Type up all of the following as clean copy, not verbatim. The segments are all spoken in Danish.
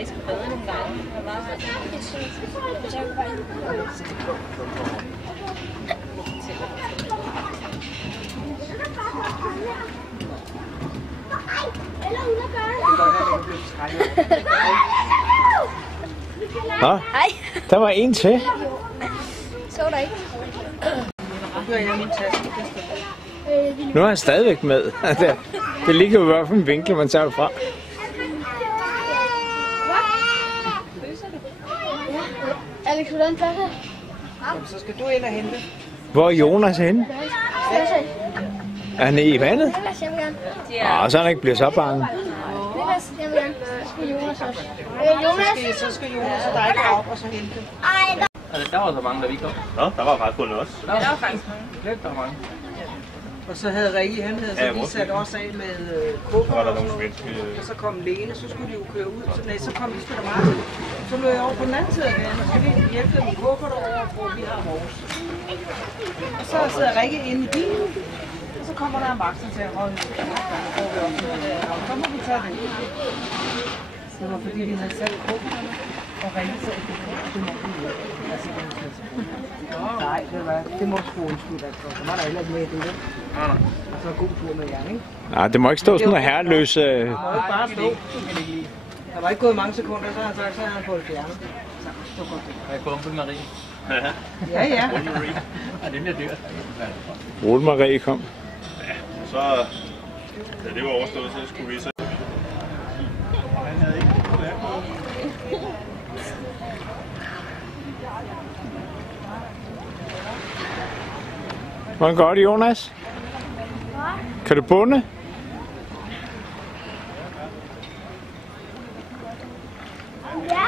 I skal bade nogle gange. Det var meget rart. Nå, der var en til. Så der ikke. Nu er han stadigvæk med. Det ligger jo i hvert fald en vinkel, man tager fra. Alex, hvordan gør det? Så skal du ind og hente. Hvor er Jonas henne? Er han i vandet? Jeg vil gerne. Så han ikke bliver så bange. Jeg vil gerne. Så skal Jonas også. Så skal Jonas og dig gå op og så hente. Altså, der var så mange, da vi kom. Nå, der var faktisk kun os. Ja, der var faktisk mange. Der var mange. Og så havde Rikke, han havde så lige sat os af med kuffer. Så var der nogle svenske. Og så kom Lene, så skulle de jo køre ud. Så kom vi sgu da meget. Så løb jeg over på den anden side af gaden, og så ville vi hjælpe dem med kuffer derovre, hvor vi har vores. Og så sidder Rikke inde i bilen. Og så kommer der en vagt, og siger, hold nu, så må vi tage den. Så det var fordi, vi havde sat kufferne, og Rikke sagde, det må vi ikke. Nej, det må sgu undskylde, altså. Så var der heller ikke med i det. Og så god tur med jer, ikke? Nej, det må ikke stå sådan noget herreløs. Det må ikke bare stå. Der var ikke gået mange sekunder, så har han sagt, så har han fået fjernet. Så godt det. Jeg kom på Marie. Ja, ja. Ja, det bliver dyrt. Rode Marie kom. Ja, så da det var overstået, så skulle vi så... Han havde ikke kunnet lære på. Hvordan går det, Jonas? Kan du bunde? Ja.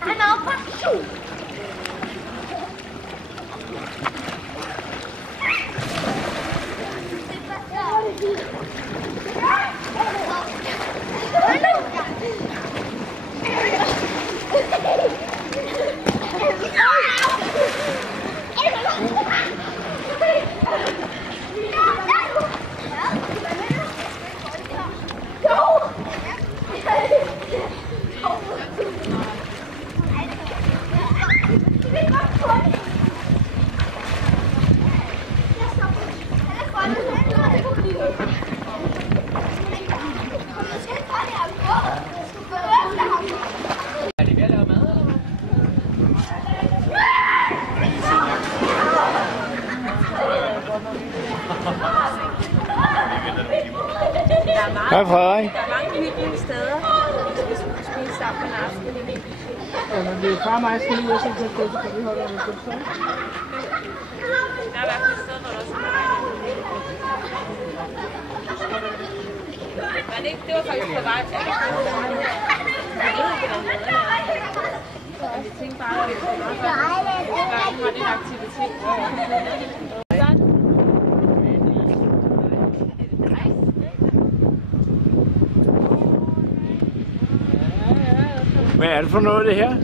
Han er oppe. Hej Frederik. Der er mange hyggelige steder, hvis vi kan spise sammen en aften. Ja, når det er far og mig, skal lige ud og se til det, så kan vi holde om en god stund. Der er i hvert fald et sted, hvor der også er meget. Men det var faktisk på vej til at jeg tænkte bare, at vi har den aktivitet. Hvad er det for noget, det her?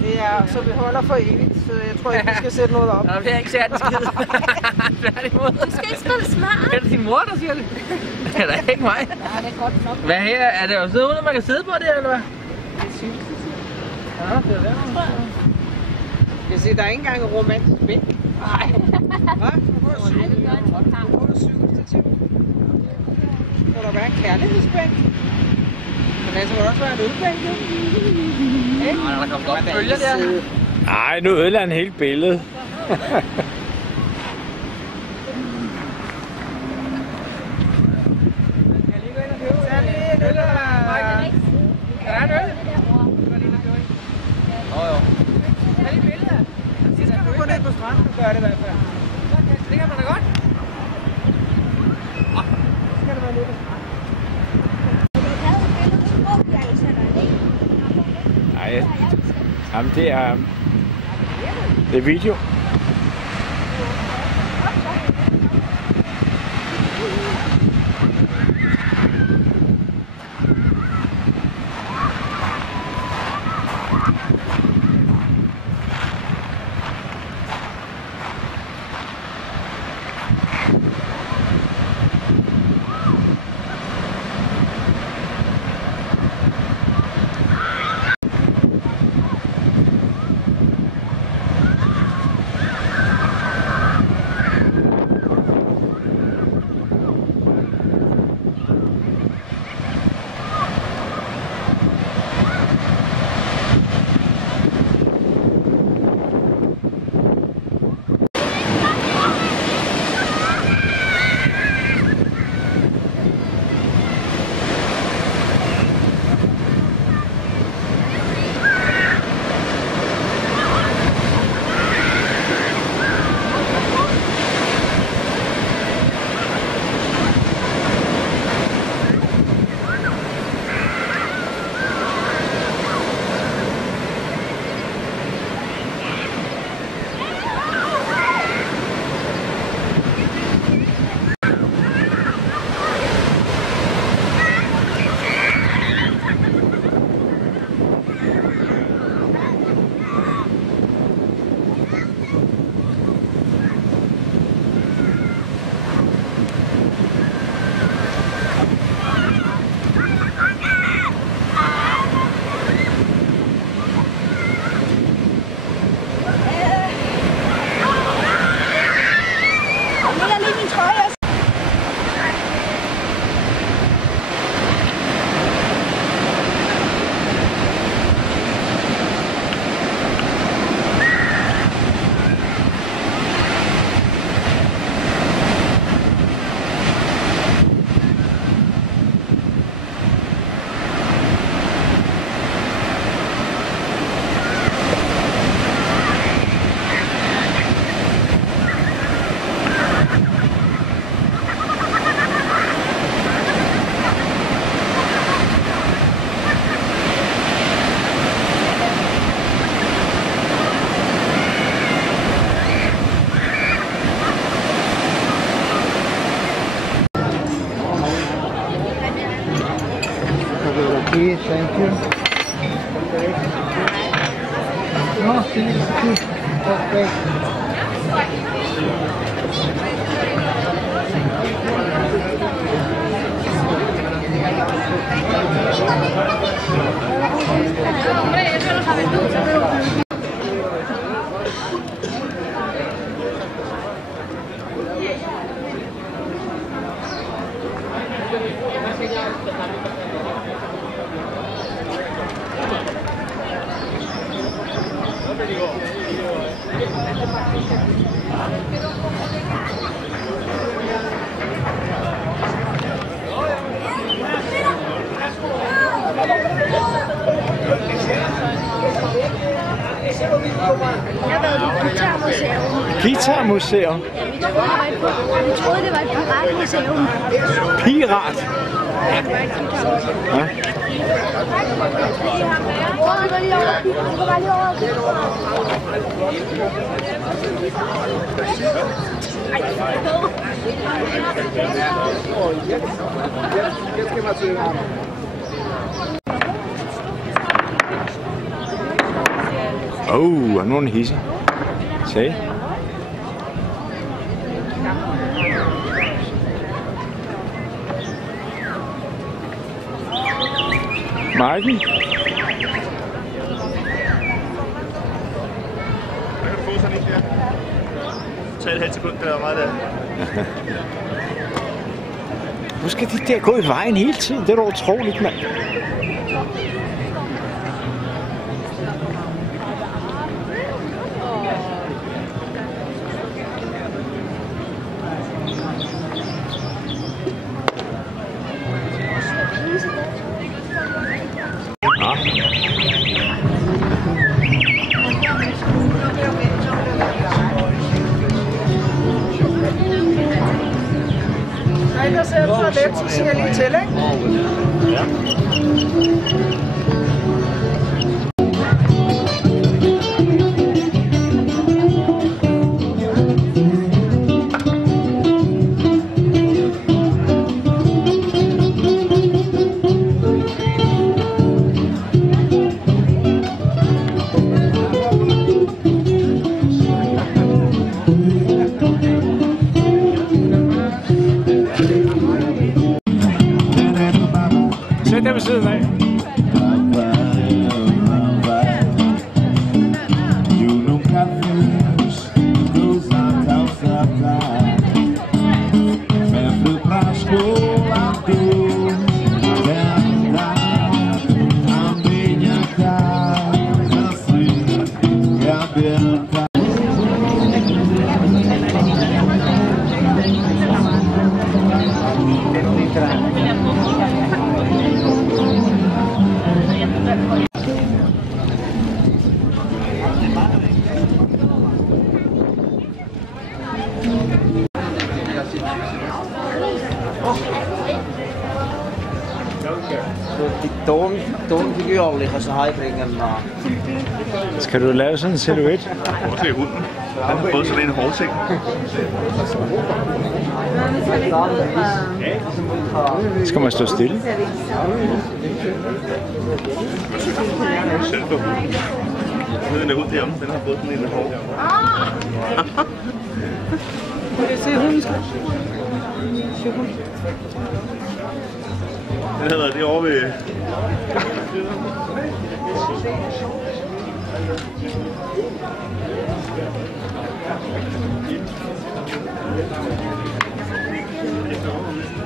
Det er, så vi holder for evigt, så jeg tror ikke, vi skal sætte noget op. Nå, det er ikke særlig skid. Du skal ikke spille smart. Er det din mor, der siger det? Det er ikke mig. Ja, det er godt nok. Hvad her? Er det også noget, man kan sidde på det, eller hvad? Det synes jeg. Ja, det er det. Jeg siger, der er ikke engang en romantisk bænk. Nej. Hvad? Nej, det gør en podcast. Hvor er der cykelstativ? Må der være en kærlighedsbænk? Men altså, må der også være en ølbænk, jo? Ikke? Nej, der kommer godt følger der. Nej, nu ødelagde han helt billedet. Kan jeg lige gå ind og købe? Så er det en øl, eller? Ja, der er en øl. Jo. Er det billeder? Så skal vi gå ned på stranden og gøre det i hvert fald. Ligger man da godt? Skal der være lidt? Nej, jamen det er video. Okay, thank you. No, thank you. Okay. Guitarmuseum. Vi troede, det var et piratmuseum. Pirat? Ja. Oh, nu er den hisse. Se. Marken. Så kan du få sådan en der. Tag et halvt sekund, der er meget der. Hvor skal de der gå i vejen hele tiden? Det er da utroligt, mand. noget let, så siger jeg lige til, ikke? Ja. Sæt dig ved siden af. Skal du lave sådan en silhuet? Prøv at se hunden. Han har fået sådan en hårting. Skal man stå stille? Selv på hunden. Den er hund deromme, den har fået sådan en hår. Kan du se hunden? Den har været derovre ved...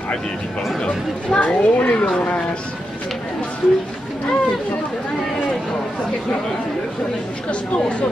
Ej, vi er lige kommet der. Rolig, Jonas. Du skal stå så.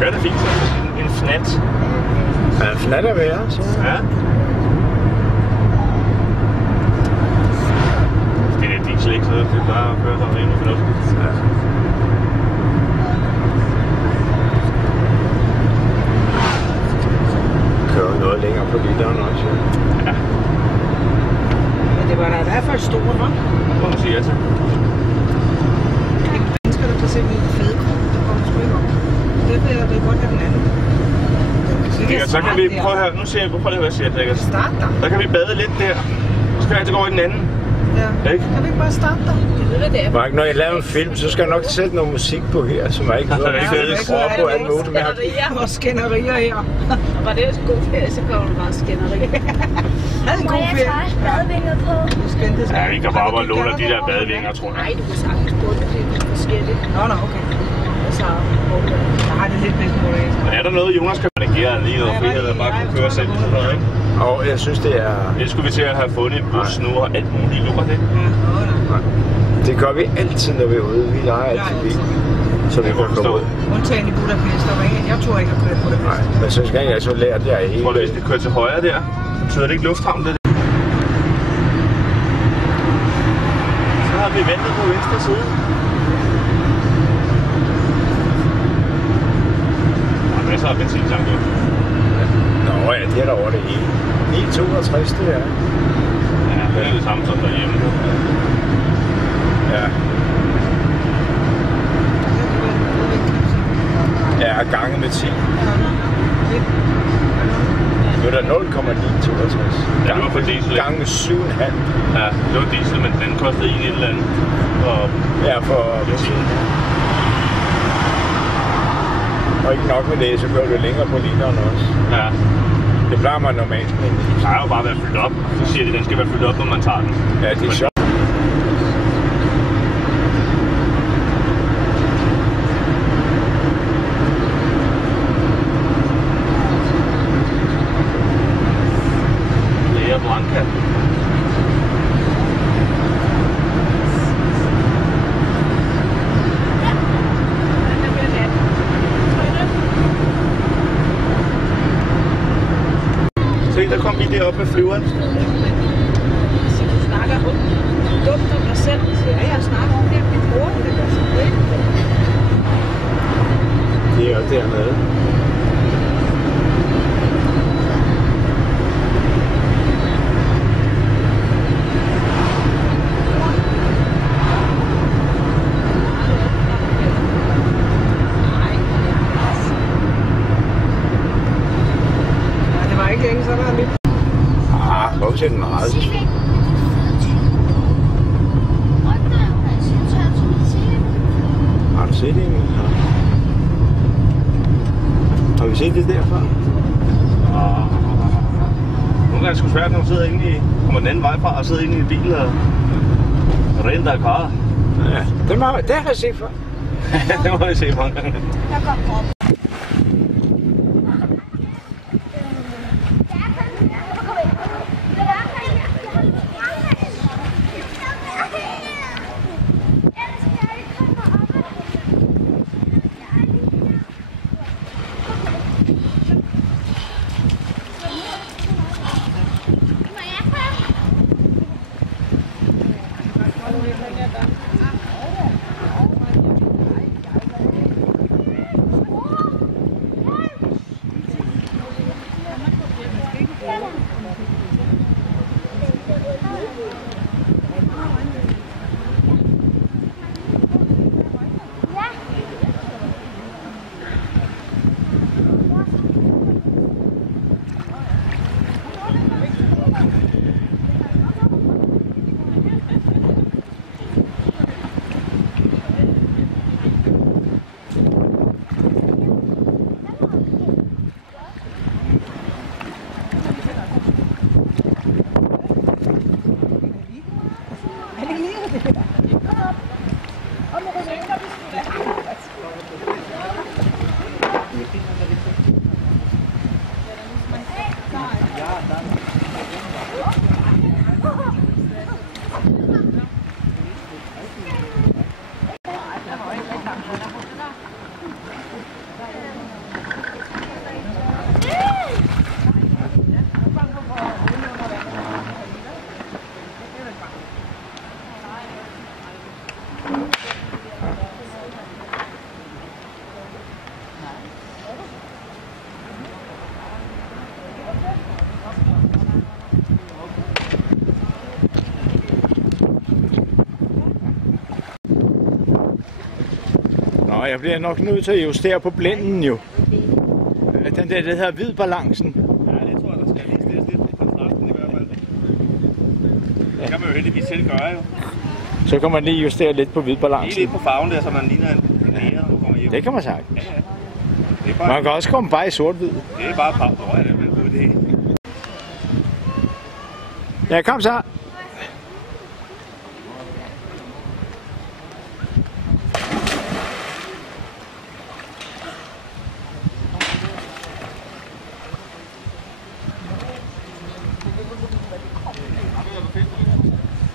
kører det fint. En fnat. Ja, en fnat er værre, så. Ja. Det er diesel, ikke? Så det er bare at køre der rimelig fornuftigt. Ja. Kører noget længere på literen også, ja. Ja. Men det var da i hvert fald stor, hva'? Må man sige ja til. Mennesker, der kan se min fadkrop, der kommer sgu ikke op. Det vil godt have den anden. Så kan vi prøve her. Nu ser jeg, prøv lige hvad jeg siger, Dækker. Start der. Der kan vi bade lidt der. Så skal jeg altså gå over i den anden. Ja. Ikke? Kan vi ikke bare starte der? Jeg ved, hvad det er. Mark, når jeg laver en film, så skal jeg nok sætte noget musik på her, som jeg ikke hører. Jeg ikke skruer på alt muligt. Og skænderier her. Var det en god ferie, så kommer du bare skænderi. Havde en god ferie. Må jeg badevinger på? Ja, vi kan bare låne de der badevinger, tror jeg. Nej, du kan sagtens på det, det er forskelligt. Nå, okay. Så der har det lidt bedst på det. Men er der noget, Jonas kan reagere lige noget frihed og bare kunne køre selv og sådan noget, ikke? Og jeg synes, det er... Det skulle vi til at have fundet en bus nu og alt muligt. Lukker det? Det gør vi altid, når vi er ude. Vi leger altid bil. Så vi kan komme ud. Undtagen i Budapest, der var ingen. Jeg tror ikke at køre Budapest. Nej, men så skal jeg så lære det her hele... Tror du, hvis det kører til højre der, betyder det ikke lufthavn det? Så har vi ventet på venstre side. Der er masser af benzintanker. Nå ja, det er der over det hele. 962, det er. Ja, det er det samme som derhjemme. Ja. Ja, gange med 10. Nu er der 0,962. Ja, det var på diesel. Gange med 7,5. Ja, det var diesel, men den kostede en eller anden. Og ja, for benzin. Og ikke nok med det, så kører du længere på literen også. Ja. Det plejer man normalt. Men det plejer jo bare at være fyldt op. Så siger de, at den skal være fyldt op, når man tager den. Ja, det er sjovt. Lea Blanca. Se, der kom vi deroppe med flyveren. Så du snakker dumt om dig selv. Ja, jeg snakker om det, mit bror, det gør så det. Det er jo dernede. Prøv at se den meget. Har du set det? Har vi set det derfra? Nogle gange er det sgu svært, når man sidder inde i, kommer den anden vej fra og sidder inde i en bil og render og karer. Ja, det har jeg set før. Det må jeg se mange gange. Jeg går op. Nå, jeg bliver nok nødt til at justere på blænden jo. Den der, det hedder hvidbalancen. Ja, det tror jeg, der skal lige stilles lidt i kontrasten i hvert fald. Det kan man jo heldigvis selv gøre jo. Så kan man lige justere lidt på Lige hvidbalancen. lidt på farven der, så man ligner en ære, når du kommer hjem. Det kan man sige. Ja, ja. Det er bare, Man kan også komme bare i sort-hvid. det er bare pap. Ja, det er en god idé. Ja, kom så.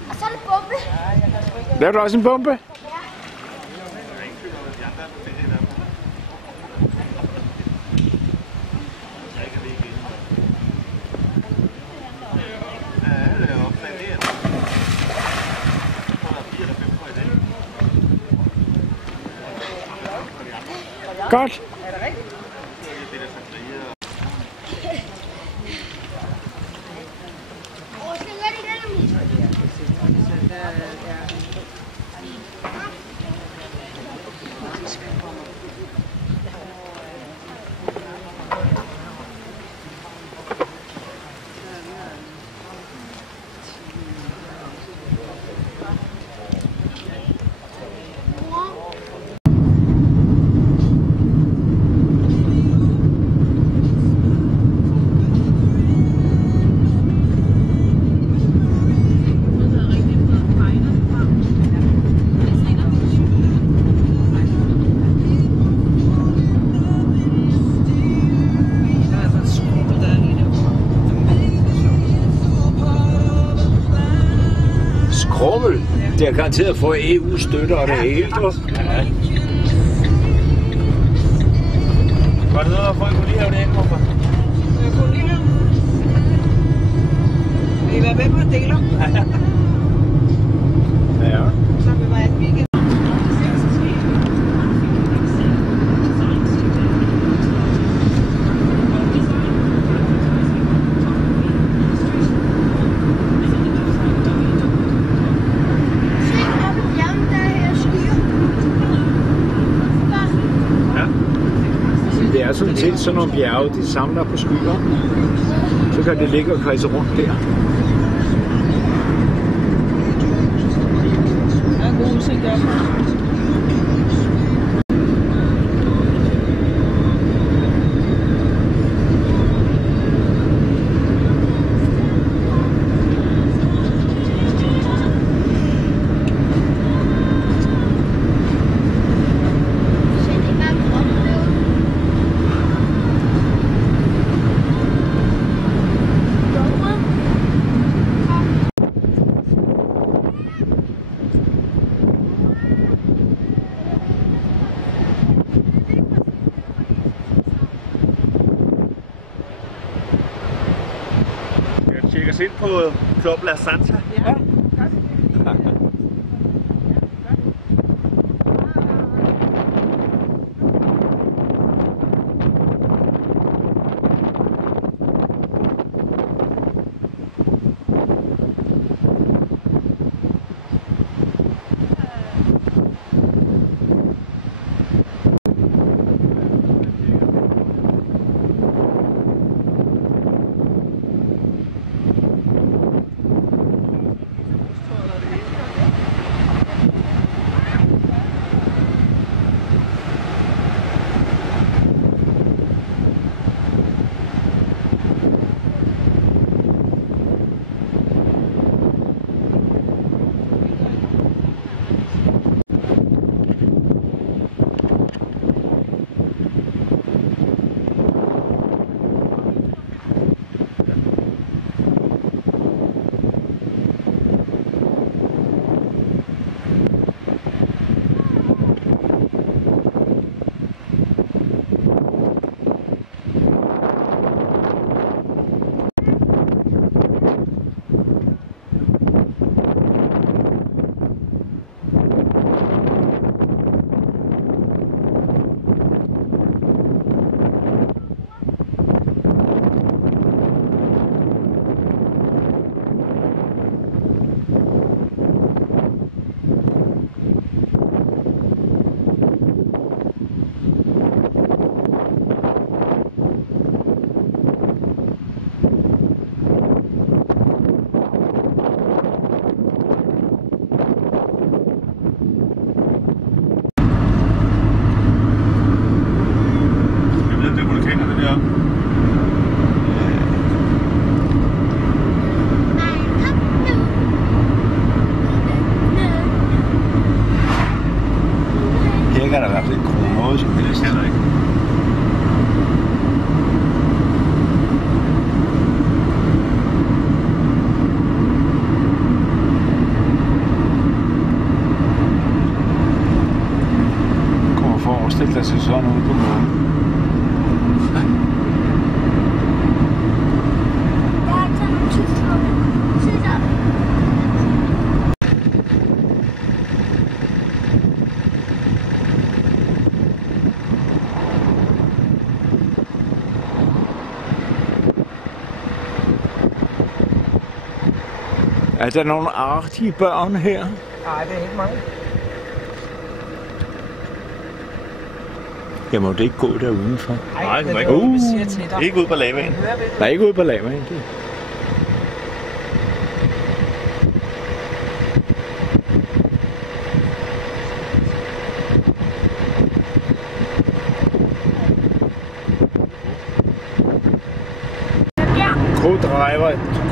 Og så er det bombe. Laver du også en bombe? Godt. Og så gør det igen. Skrummel. Det er garanteret for EU-støtter og det hele. Var det noget, at folk kunne lige have det ind, hvorfor? Jeg kunne lige have. Vil I være med på en deler? Ja. Så vil være et weekend. Det er sådan set sådan nogle bjerge, de samler på skyer. Så kan det ligge og kredse rundt der. Der er god udsigt deroppe. Tjek os ind på Club La Santa. Ja. noget som helst. Heller ikke. Kommer forestille dig sig sådan noget på morgen. Er der nogle artige børn her? Nej, det er ikke mange. Jeg må det ikke gå der udenfor. Nej, du må ikke gå. Vi siger til dig. Ikke ud på lavaen. Der er ikke ude på lavaen. Det.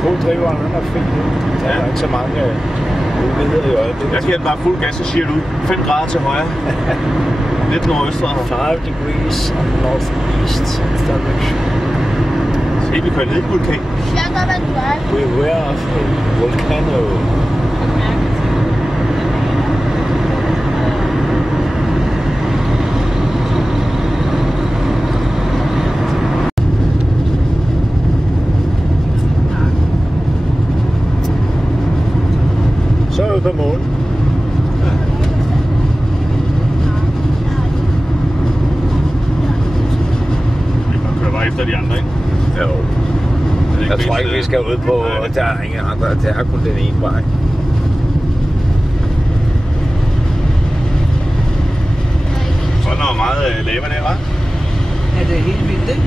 Co-driveren, han er fri. Der er ikke så mange muligheder i øjeblikket. Jeg giver den bare fuld gas og siger du 5 grader til højre. Lidt nordøstret. 5 degrees on northeast direction. Se, vi kører ned i vulkan. Beware of a volcano. Så er vi på månen. Vi kan køre bare efter de andre, ikke? Jo. Jeg tror ikke, vi skal ud på, der er ingen andre, der er kun den ene vej. Sådan er meget lava der, hva'? Ja, det er helt vildt, ikke?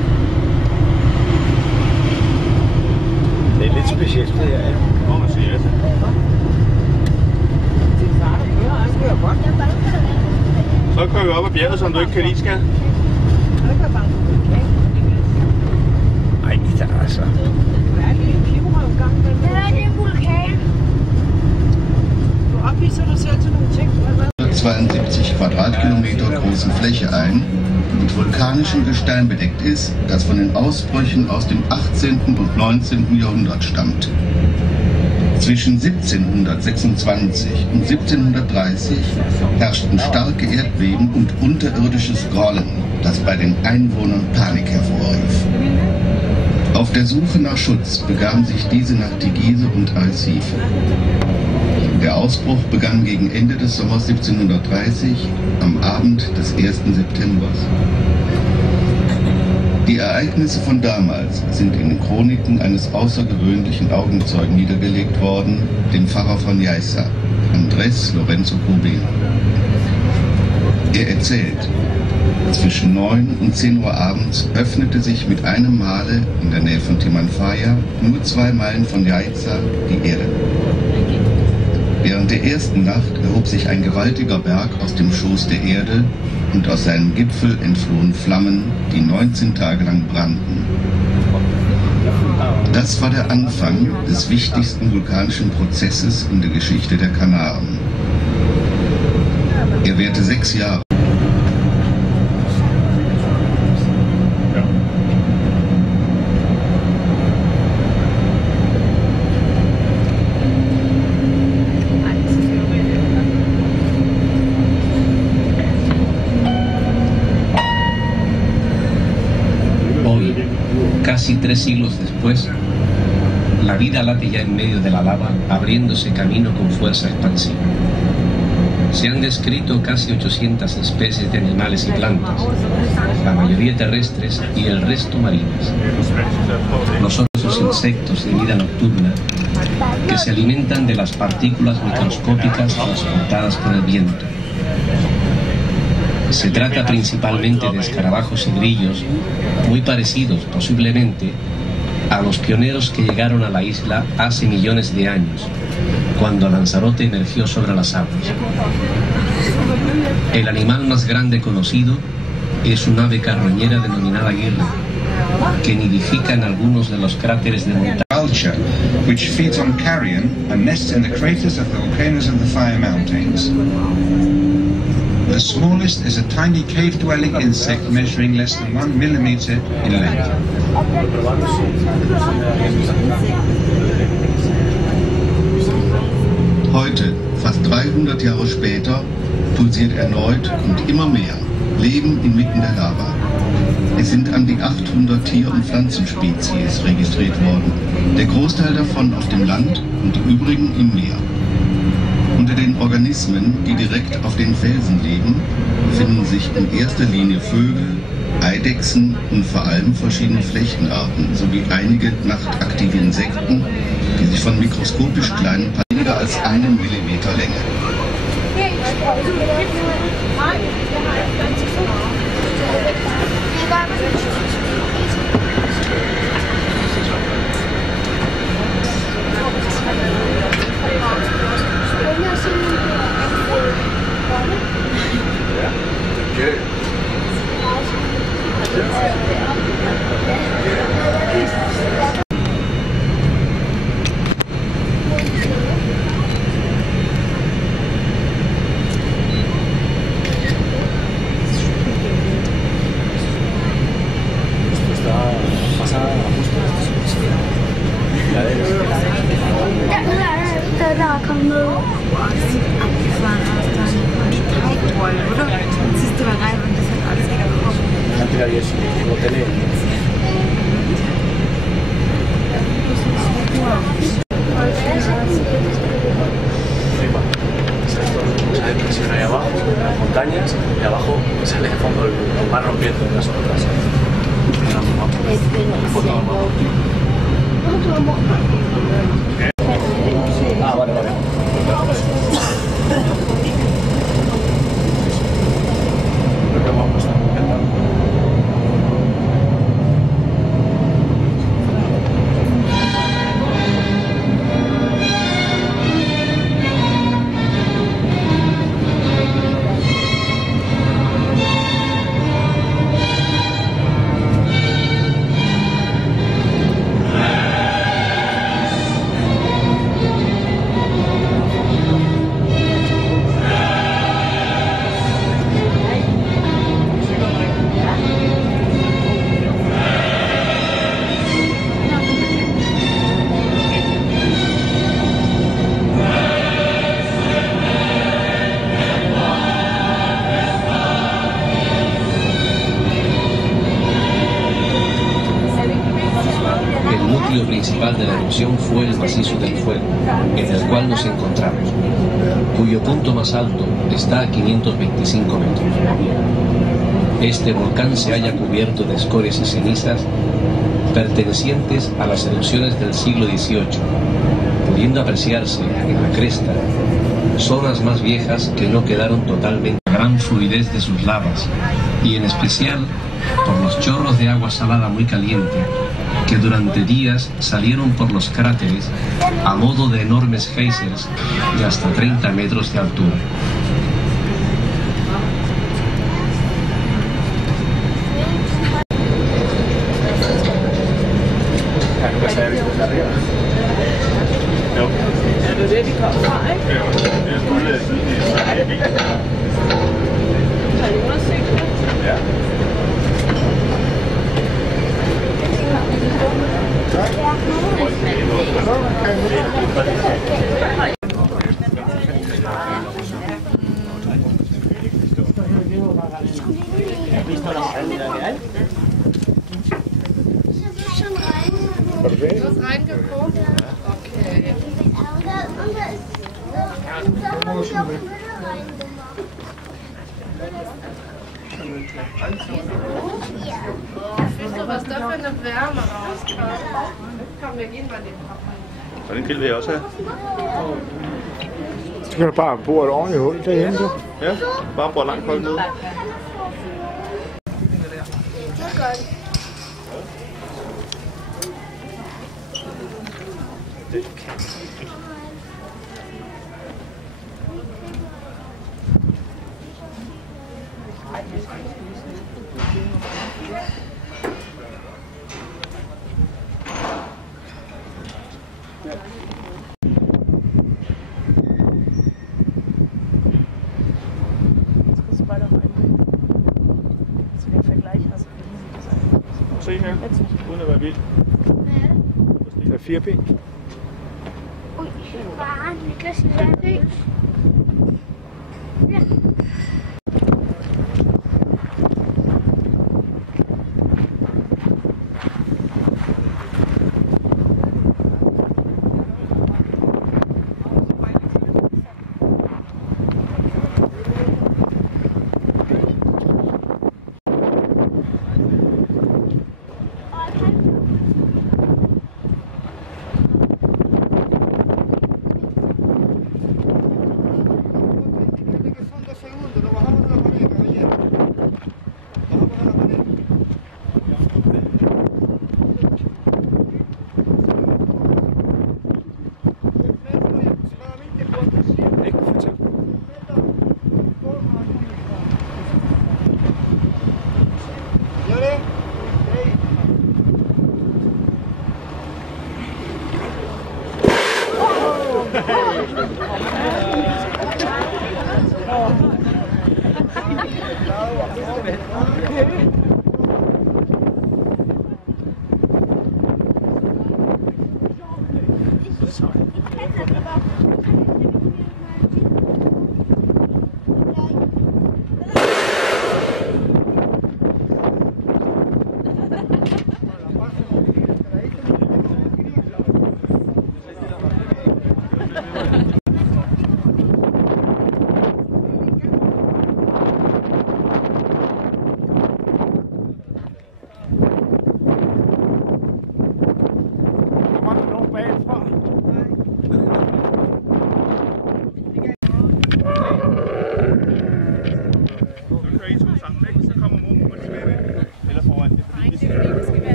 Det er lidt specielt det her, ja. Må man sige, ja. Så kører vi op ad bjerget, som du ikke kan lide, skal. Ej, der er altså. Det er en vulkan. Du opviser dig selv til nogle ting. 72 Quadratkilometer große Fläche ein, die mit vulkanischem Gestein bedeckt ist, das von den Ausbrüchen aus dem 18. und 19. Jahrhundert stammt. Zwischen 1726 und 1730 herrschten starke Erdbeben und unterirdisches Grollen, das bei den Einwohnern Panik hervorrief. Auf der Suche nach Schutz begaben sich diese nach Tigise und Arrecife. Der Ausbruch begann gegen Ende des Sommers 1730, am Abend des 1. September. Die Ereignisse von damals sind in den Chroniken eines außergewöhnlichen Augenzeugen niedergelegt worden, dem Pfarrer von Yaiza, Andrés Lorenzo Corbeno. Er erzählt, zwischen 9 und 10 Uhr abends öffnete sich mit einem Male in der Nähe von Timanfaya, nur 2 Meilen von Yaiza, die Erde. Während der ersten Nacht erhob sich ein gewaltiger Berg aus dem Schoß der Erde und aus seinem Gipfel entflohen Flammen, die 19 Tage lang brannten. Das war der Anfang des wichtigsten vulkanischen Prozesses in der Geschichte der Kanaren. Er währte 6 Jahre. Casi 3 siglos después, la vida late ya en medio de la lava, abriéndose camino con fuerza expansiva. Se han descrito casi 800 especies de animales y plantas, la mayoría terrestres y el resto marinas. Los otros insectos de vida nocturna que se alimentan de las partículas microscópicas transportadas por el viento. Se trata principalmente de escarabajos y grillos, muy parecidos posiblemente a los pioneros que llegaron a la isla hace millones de años, cuando Lanzarote emergió sobre las aguas. El animal más grande conocido es un ave carroñera denominada aguirre, que nidifica en algunos de los cráteres de montaña. Vulture, which feeds on carrion and nests in the craters of the volcanoes of the Fire Mountains. The smallest is a tiny cave-dwelling insect measuring less than 1 millimeter in length. Heute, fast 300 Jahre später, pulsiert erneut und immer mehr Leben inmitten der Lava. Es sind an die 800 Tier- und Pflanzenspezies registriert worden. Der Großteil davon auf dem Land und die übrigen im Meer. Unter den Organismen, die direkt auf den Felsen leben, befinden sich in erster Linie Vögel, Eidechsen und vor allem verschiedene Flechtenarten sowie einige nachtaktive Insekten, die sich von mikroskopisch kleinen weniger als 1 Millimeter Länge. Ahí abajo, las montañas, y abajo sale de fondo el mar rompiendo en las otras. Ah, vale, vale. El núcleo principal de la erupción fue el macizo del Fuego, en el cual nos encontramos, cuyo punto más alto está a 525 metros. Este volcán se halla cubierto de escorias y cenizas pertenecientes a las erupciones del siglo XVIII, pudiendo apreciarse en la cresta zonas más viejas que no quedaron totalmente. La gran fluidez de sus lavas, y en especial por los chorros de agua salada muy caliente que durante días salieron por los cráteres a modo de enormes geysers de hasta 30 metros de altura. Was da für eine Wärme rauskam. Komm, wir gehen mal den Papa. Og den grill vil jeg også have. Så kan du bare bore et ordentligt hul derhen, du. Ja, bare bore langt koldt ned. se her, uden at være vild. Der er 4 ben. Ui, faren, Niklas er død. Ja.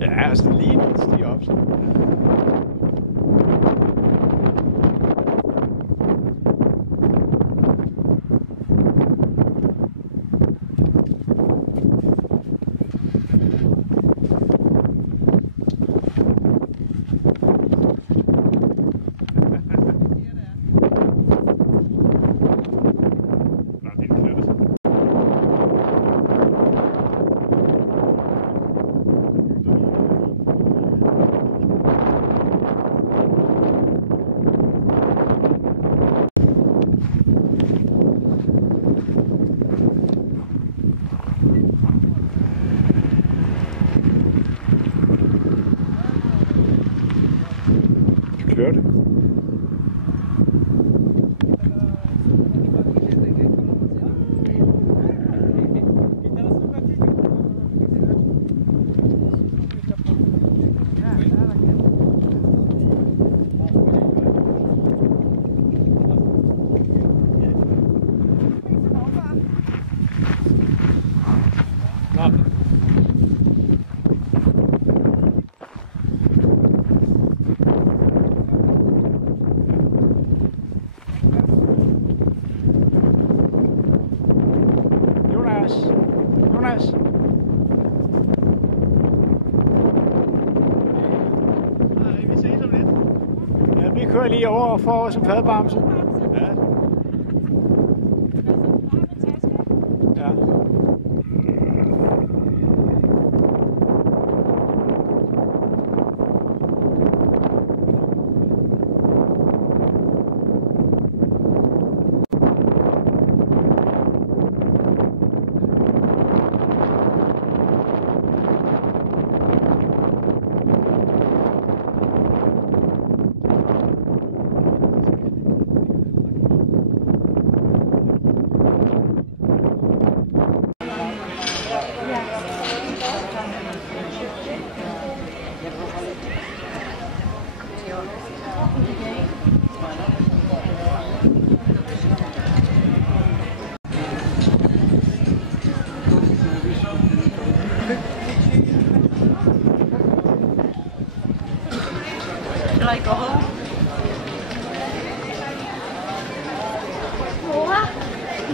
Ja, altså lige når de stiger op. Kører det? Jonas! Nej, vi ses om lidt. Ja, vi kører lige over og får os en fadbamse. Ja. Ja.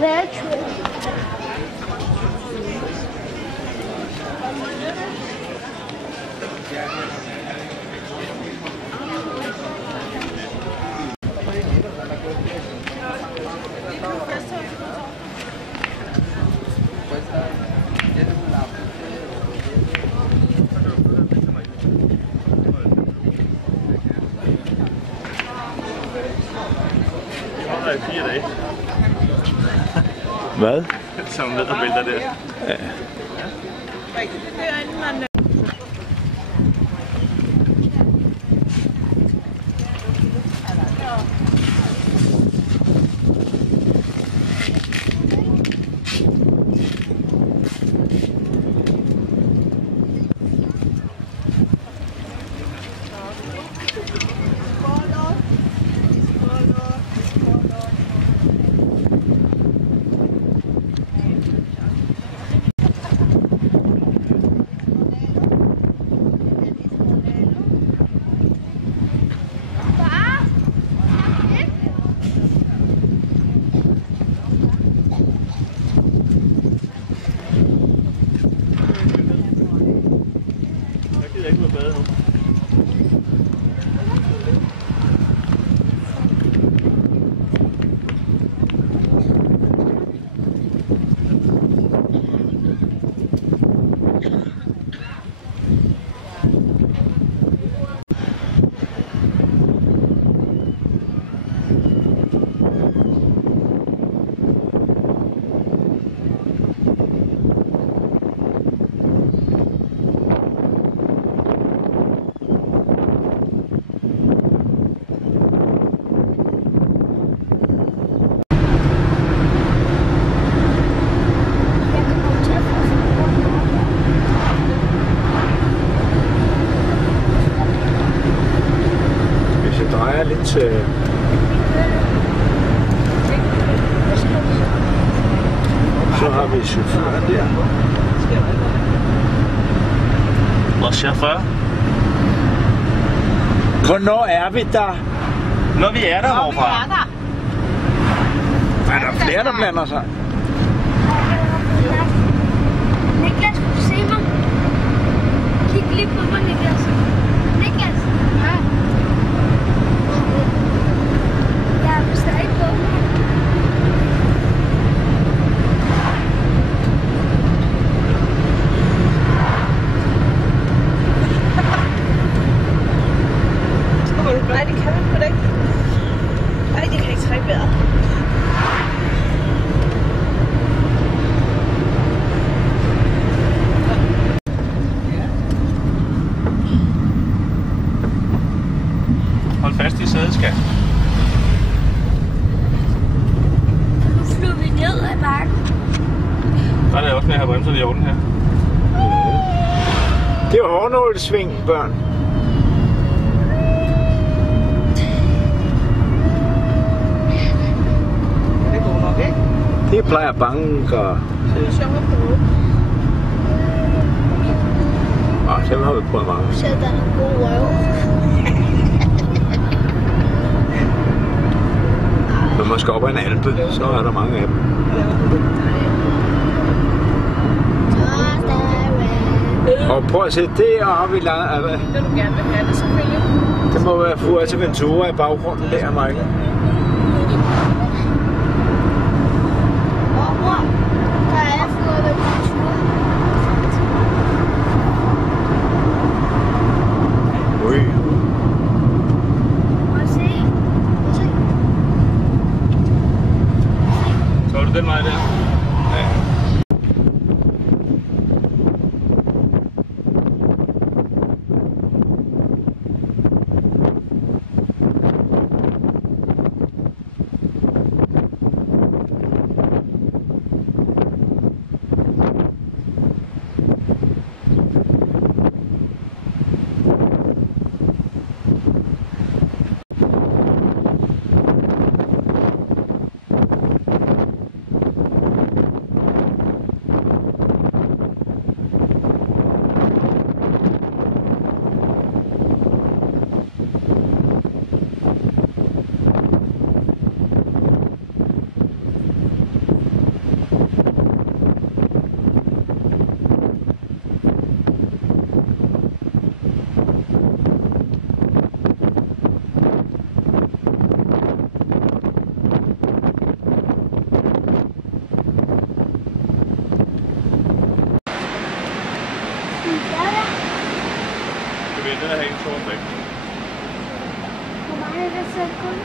Very true. I 4 dage. Hvad? Som ned og vælter der. Ja. Lidt så har vi chaufføren der. Vores chauffør. Hvornår er vi der? Når vi er der, hvorfra? Er der flere, der blander sig? Niklas, se mig. Kig lige på mig, Niklas. Niklas. Ja. Jeg er stadig på mig. Nej, det kan man sgu da ikke. Nej, det kan ikke trække vejret. Hold fast i sædet, skat. Nu flyver vi ned ad bakken. Der er det også med at have bremser i orden her. Det er hårnålsving, børn. Det går nok, ikke? Det plejer banker. Det er sjovt at prøve. Dem har vi prøvet mange. Så der er en god røv. Når man skal op ad en alpe, så er der mange af dem. Og prøv at se, der har vi langt. Det du gerne vil have det, selvfølgelig. Det må være Fuerteventura i baggrunden der, Michael. Der er Fuerteventura. Ui. Så er det den vej der. Ja. sort væk. Hvor mange er der så kun?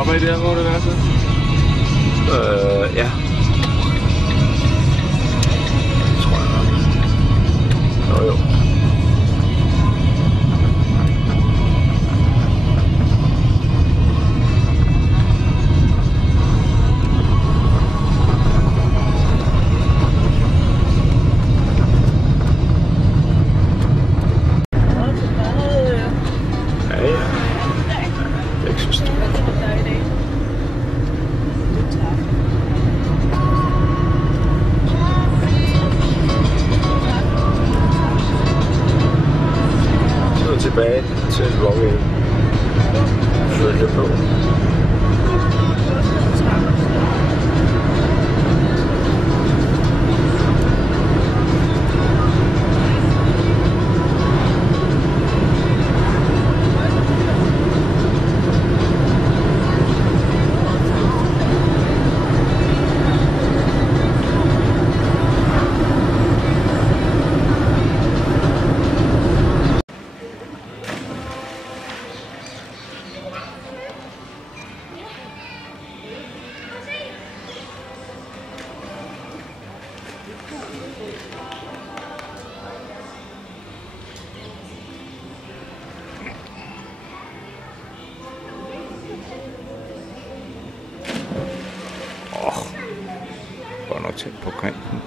Opad der, hvor det er så? Ja. Tror jeg nok. Jo. Tilbage til hvor vi følger på. Godt nok tæt på kanten.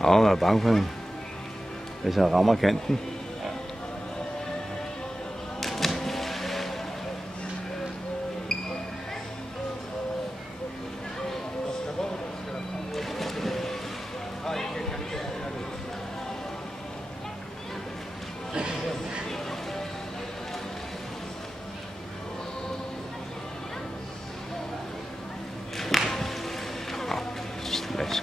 Jeg er bange for, hvis jeg rammer kanten. Slask.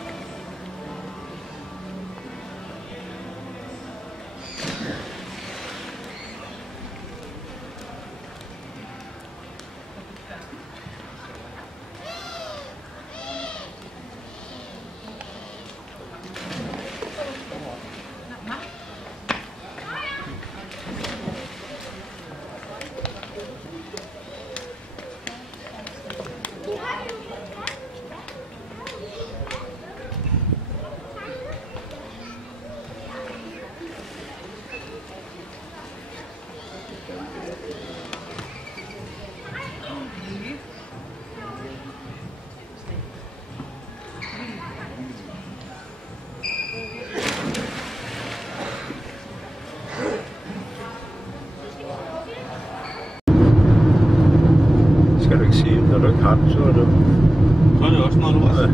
du ikke sige. Når du ikke har den, så er det... Så er det også noget lort.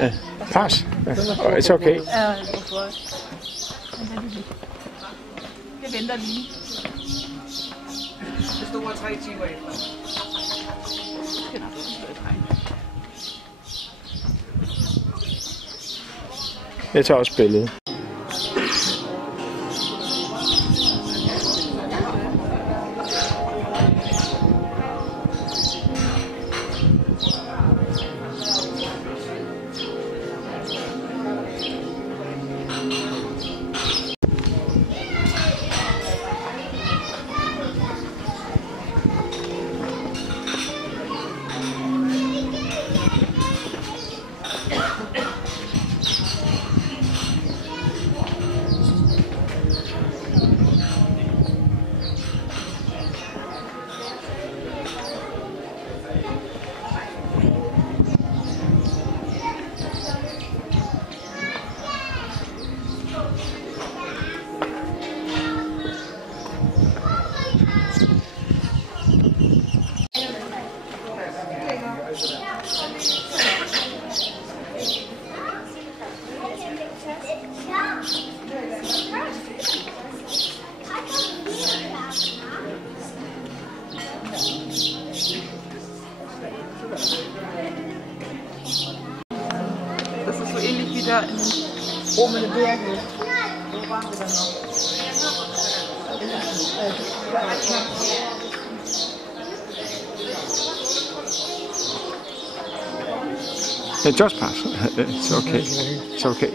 Ja. Pass. Oh, it's okay. Jeg venter lige. Det store 3 timer efter. Jeg tager også billede. Das ist so ähnlich wie da oben in den Bergen. Wo waren wir dann noch? Yeah, just pass. It's okay. It's okay.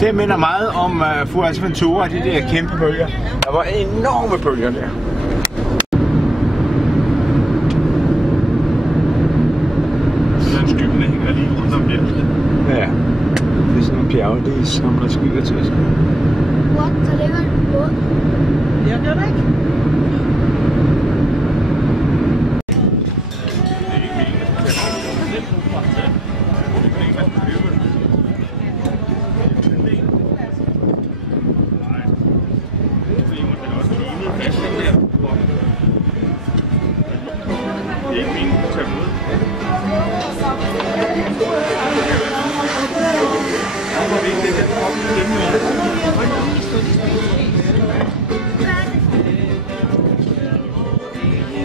Det minder meget om Fuerteventura, de der kæmpe bølger. Der var enorme bølger der. Den skyggene hænger lige rundt om bjerget. Ja, det er sådan nogle bjerge, de samler skygger til sig. What? Der ligger en båd. Jeg gør det ikke.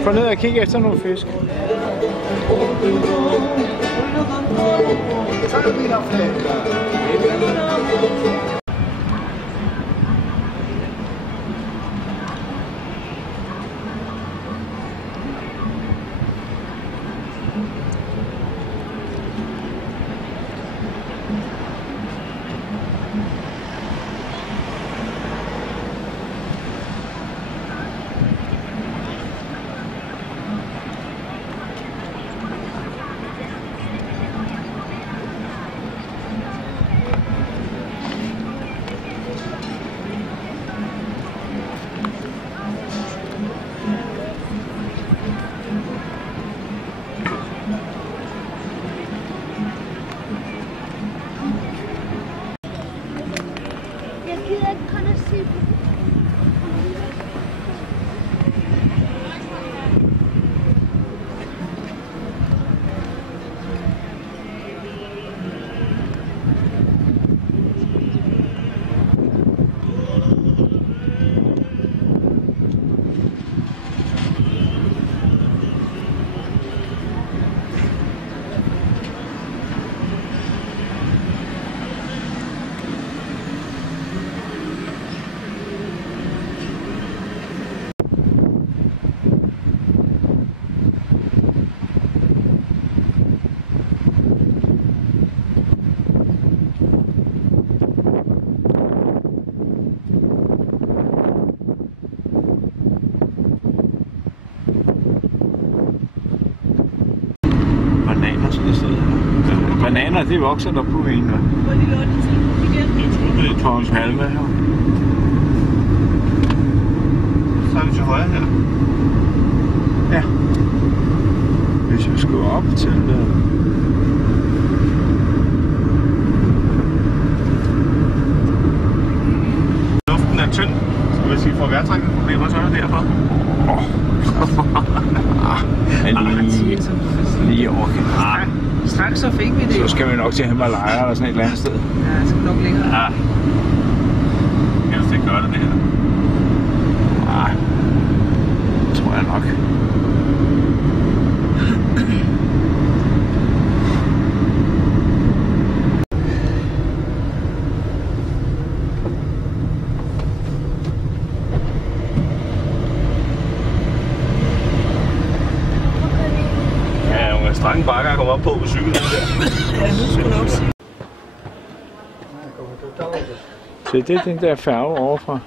Gå ned og kigge efter nogle fisk. Bananer, det vokser der på en. På en palme her. Så er vi til højre her. Ja. Hvis vi skal op til luften er tynd, så hvis I får vejrtrækningsproblemer, så er det derfor. Lige over. Straks så fik vi det. Så skal vi nok til Himalaya eller sådan et eller andet sted. Ja, det skal nok længere. Ja. Jeg skal ikke gøre det her. Nej. Det tror jeg nok. Strange bakker at komme op på cyklen der. Ja, nu skulle nok sige. Så det er den der færge overfra.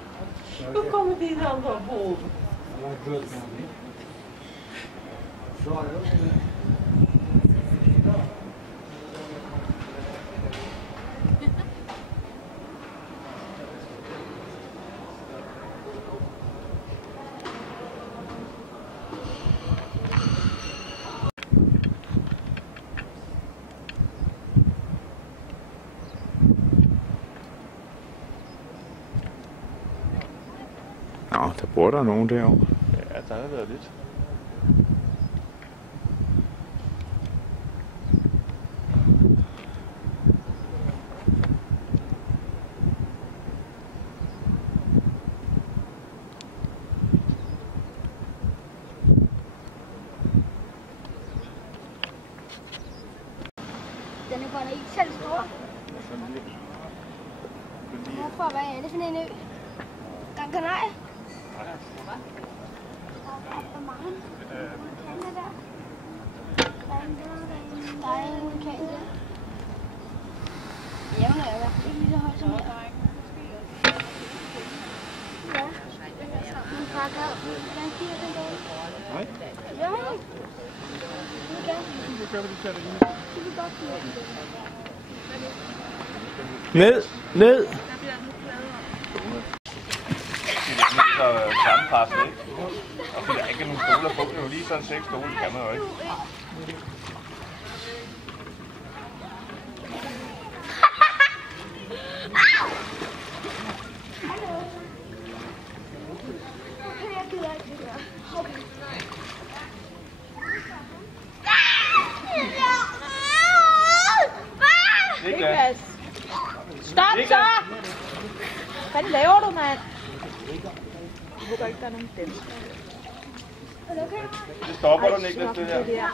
Nu kommer de her på. Nå, der bor der nogen derovre. Ja, der har været lidt. Den er godt ikke selv stor. Hvorfor? Hvad er det for en ø? Gran Canaria? Hvor mange? Kan der? Der er en vulkan der. Jævn er der. Ikke lige så højt som her. Ja. Men far kan hvordan kigger den der? Nej. Ja. Det gør vi lige det. Det vil godt kigge den der. Ned! Ned! Så sammenpresset, ikke? Og fordi der er ikke nogen stoler på, det er jo lige sådan 6 stole, kan man jo ikke. Niklas! Stop så! Hvad laver du, mand? Jeg håber ikke, der er nogen dem. Det stopper du, Niklas, det her.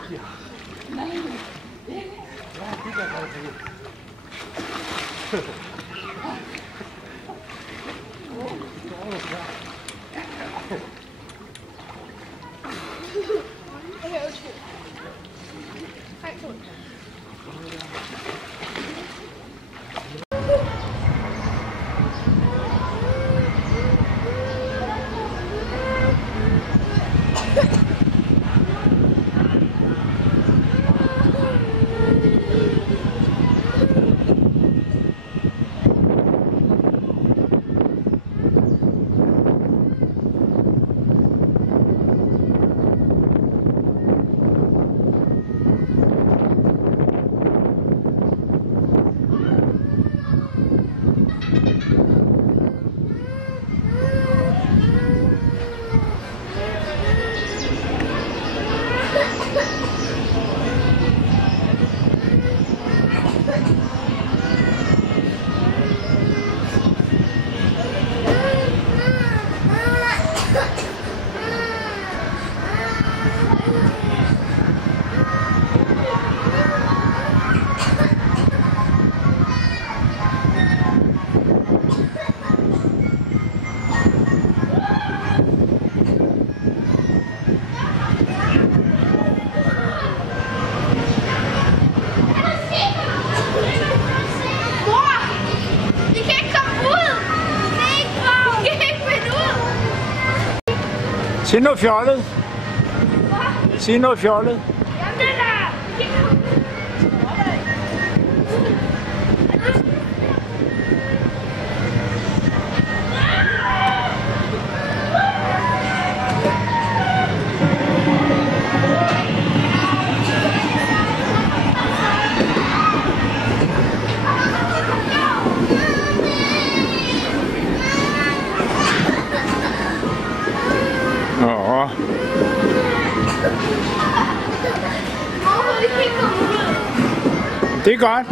Sig noget fjollet. Sig noget fjollet. Det er godt.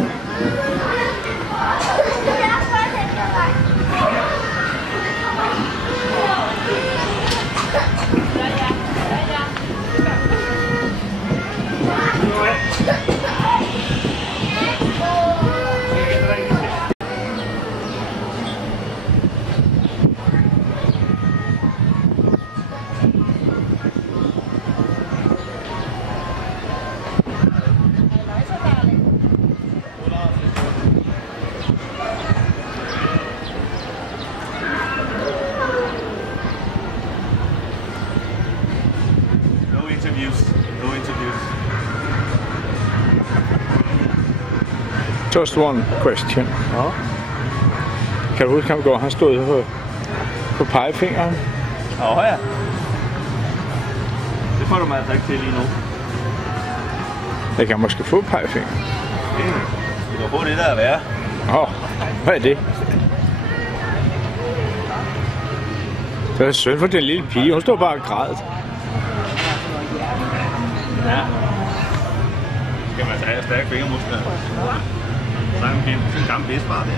interviews. No interviews. Just one question. Ja. Kan du huske ham går? Han stod på pegefingeren. Ja. Det får du mig altså ikke til lige nu. Jeg kan måske få pegefingeren. Du kan få det der at være. Hvad er det? Det er synd for den lille pige. Hun står bare og græd. Ja. Skal man tage stærke fingermuskler? Så er en gammel bedstfar der.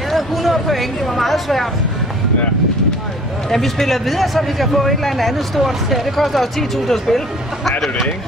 Jeg havde 100 point, det var meget svært. Ja, vi spiller videre, så vi kan få et eller andet stort. Ja, det koster også 10.000 at spille. Ja, det er det, ikke?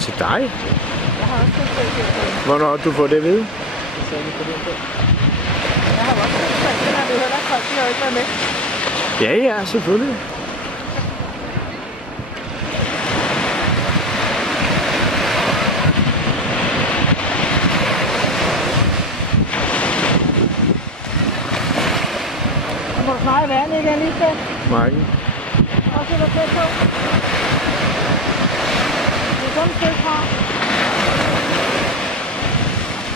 Til dig? Jeg har også fået Hvornår du får det at vide? Jeg har også fået det, når det heller ikke koldt, de har jo ikke været med. Ja, selvfølgelig. Må du snart i vandet igen, Lise? Marken. Og så er der tæt på. Det er kun et stykke fra.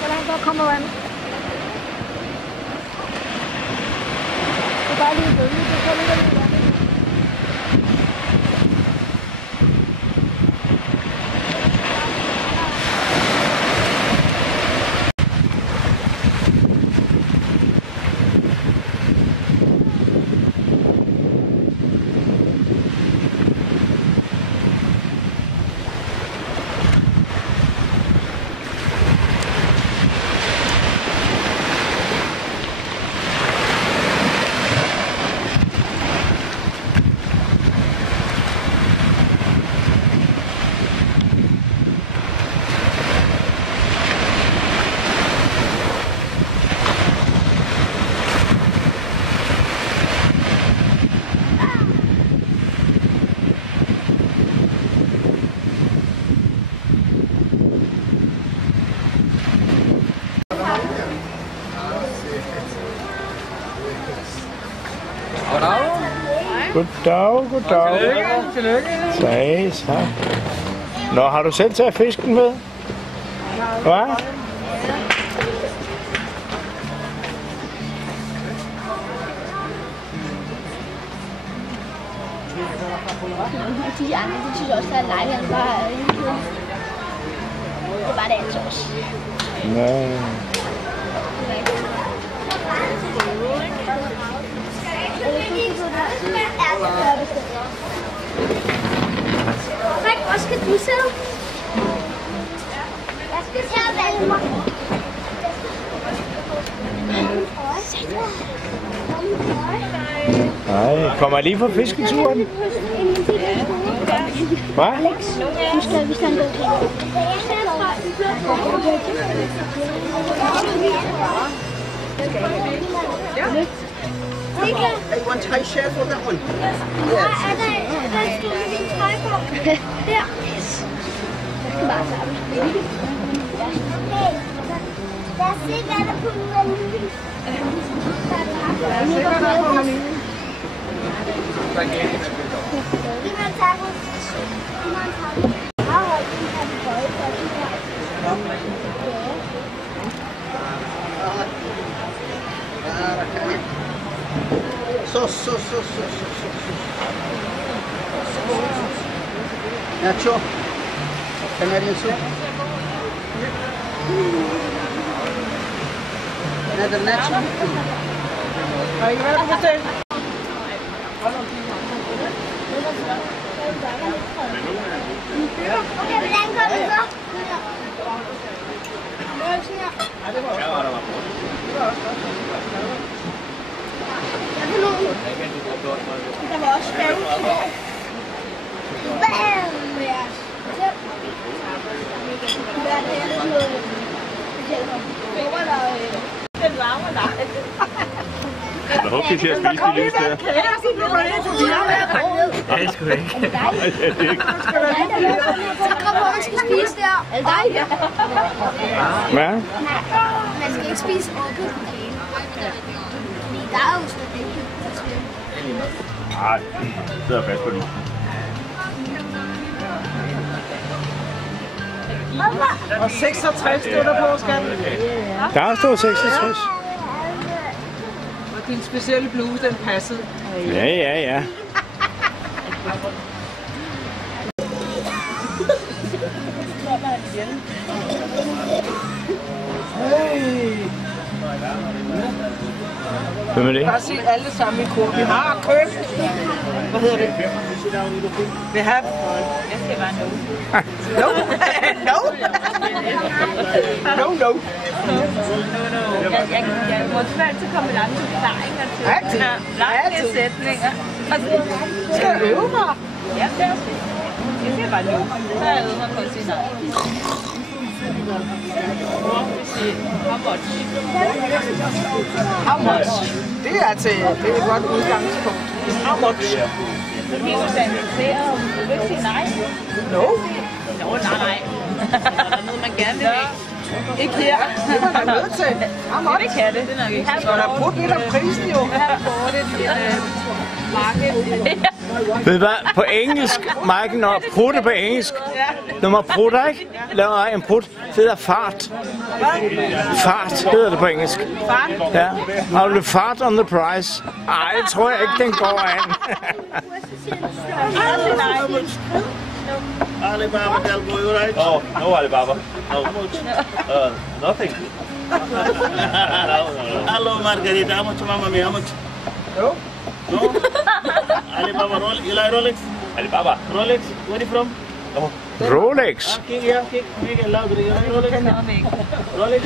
Så langt der kommer vand. Det er bare lige en bølge, så får lidt af det vand. Goddag, goddag. Tillykke. Tak. Nå, har du selv taget fisken med? Hvad? De andre, de synes også, at lejligheden var det var det altså også. Nej. Hvor skal du sidde? Jeg skal til at vælge mig. Nej, kommer lige på fisketuren? Hvad? Nu skal vi sådan gå til. I want to try share for that one. Der står min tøj på. Der. Jeg skal bare sammen. Jeg ser, hvad der på menuen. Jeg ser, hvad der på menuen. So. Nacho. Canadian soup. Another nacho. Are you ready for this? Okay, hvordan går det så? Der var også færge i dag. Bam! Hvad er det her? Den larmer dig. Jeg håber, de ser at spise de lys der. Ja, det skulle ikke. Så kom på, man skal spise der. Er det dig? Hvad? Man skal ikke spise åbent. Fordi der er jo sådan en Nej, sidder fast på lysen. Og 66 stod der på, skat. Der stod 66. Og din specielle bluse, den passede. Ja. Hvem er det? Bare sig alle sammen i kor. Vi har købt. Hvad hedder det? Vi har... Jeg siger bare no. No. Jeg må altid komme med lange forklaringer til lange sætninger. Skal jeg øve mig? Ja, det er også det. Jeg siger bare no. Så har jeg øvet mig på at sige nej. How much? Det er et godt udgangspunkt. How much? Helt standardiseret. Du vil ikke sige nej? No. Nej. Der er noget, man gerne vil have. Ikke her. Det var der nødt til. How much? Det kan det. Det er nok ikke. Så der putt lidt af prisen jo. Her får det et marked. Ved du hvad? På engelsk, Mike, når prutte på engelsk. Når man prutter, ikke? Laver en prut. Det hedder fart. Fart hedder det på engelsk. Fart? Ja. Har du fart on the price? Ej, det tror jeg ikke, den går an. Alibaba, Delbo, you right? Oh, no Alibaba. No. Nothing. Hello, Margarita. How much, Mama? How much? No. No? Alibaba, you like Rolex? Alibaba. Rolex, where are you from? Oh. Rolex? Kick it loud. You like Rolex? Rolex?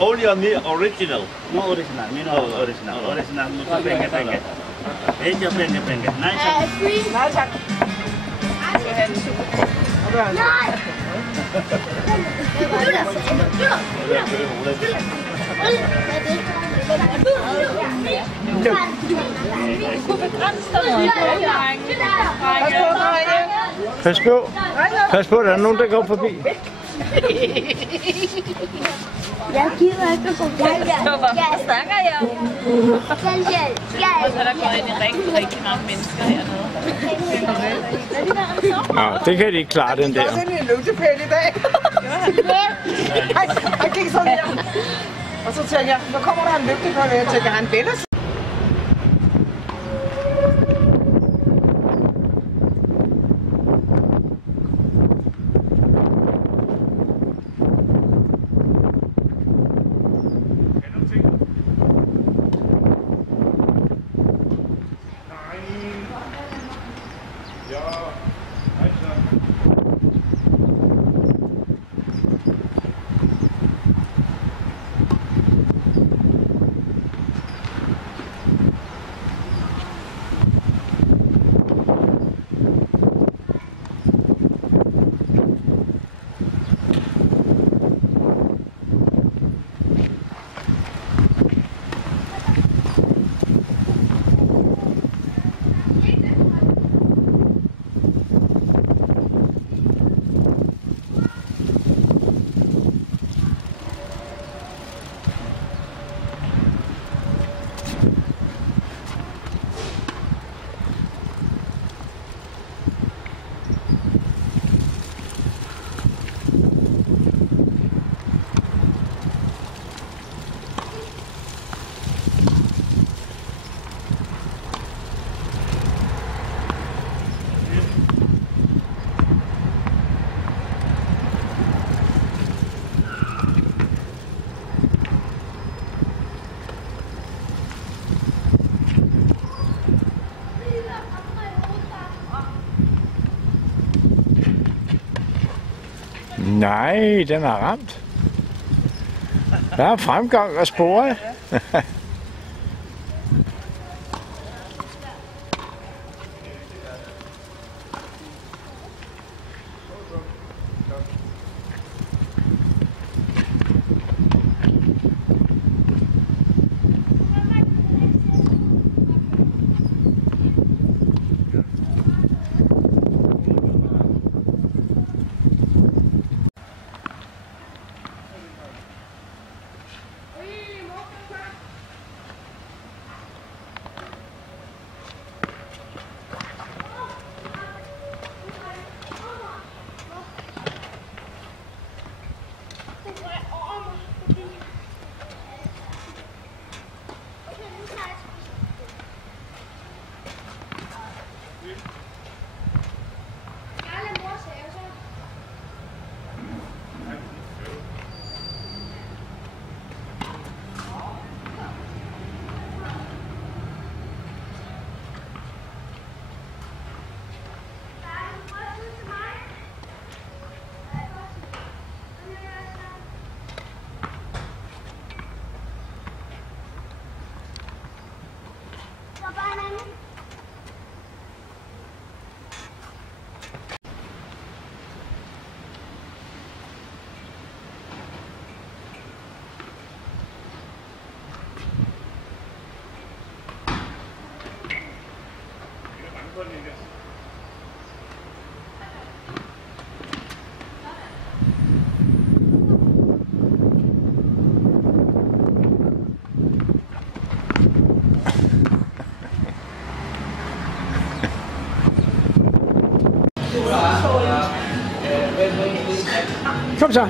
Only on the original. No original. Me no original. Original. Penge. Eja penge. Nice. Nej. Pas på, der er nogen, der går forbi. Jeg gider ikke at gå galt. Hvad snakker jeg om? Og så er der gået ind i rigtig mange mennesker hernede. Nå, det kan de ikke klare, den der. Jeg er også inde i en lugtepæl i dag. Han gik sådan her. Og så tænker jeg, nu kommer der en lugtepæl, og jeg tænker, han vender sig. Nej, den har ramt. Der er fremgang af sporet. Kom så.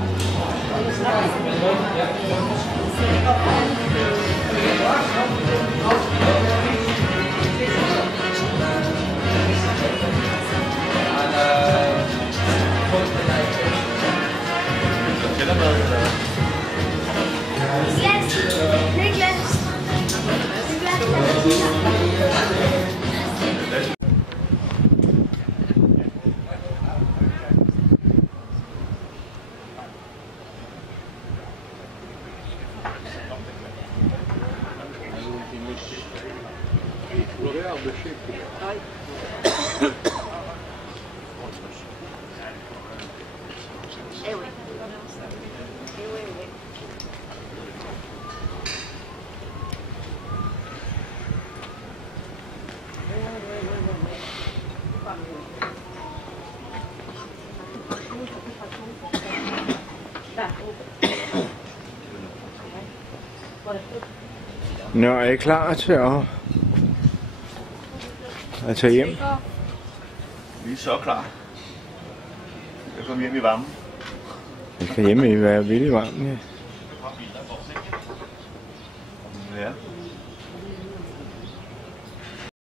Nå, er I klar til at tage hjem? Vi er så klar. Jeg kommer hjem i varmen. Jeg skal hjem i være vildt varmt, ja. Ja.